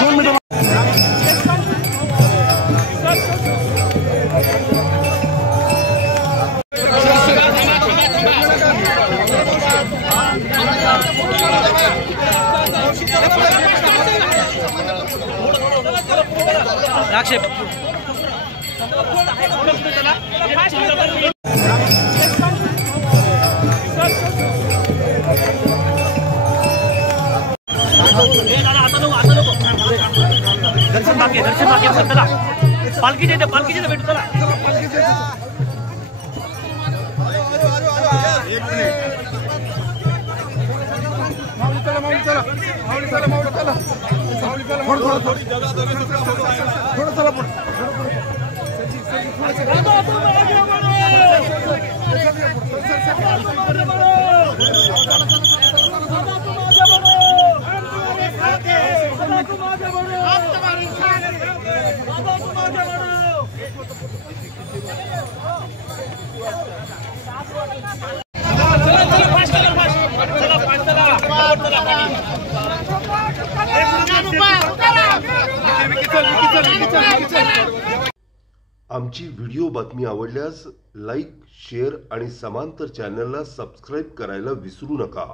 2 मिनिटं आक्षेप दर्शन बाकी चला पालखीच्या भेटू चला आमची व्हिडिओ बातमी आवडल्यास लाईक, शेअर आणि समांतर चॅनलला सबस्क्राईब करायला विसरू नका।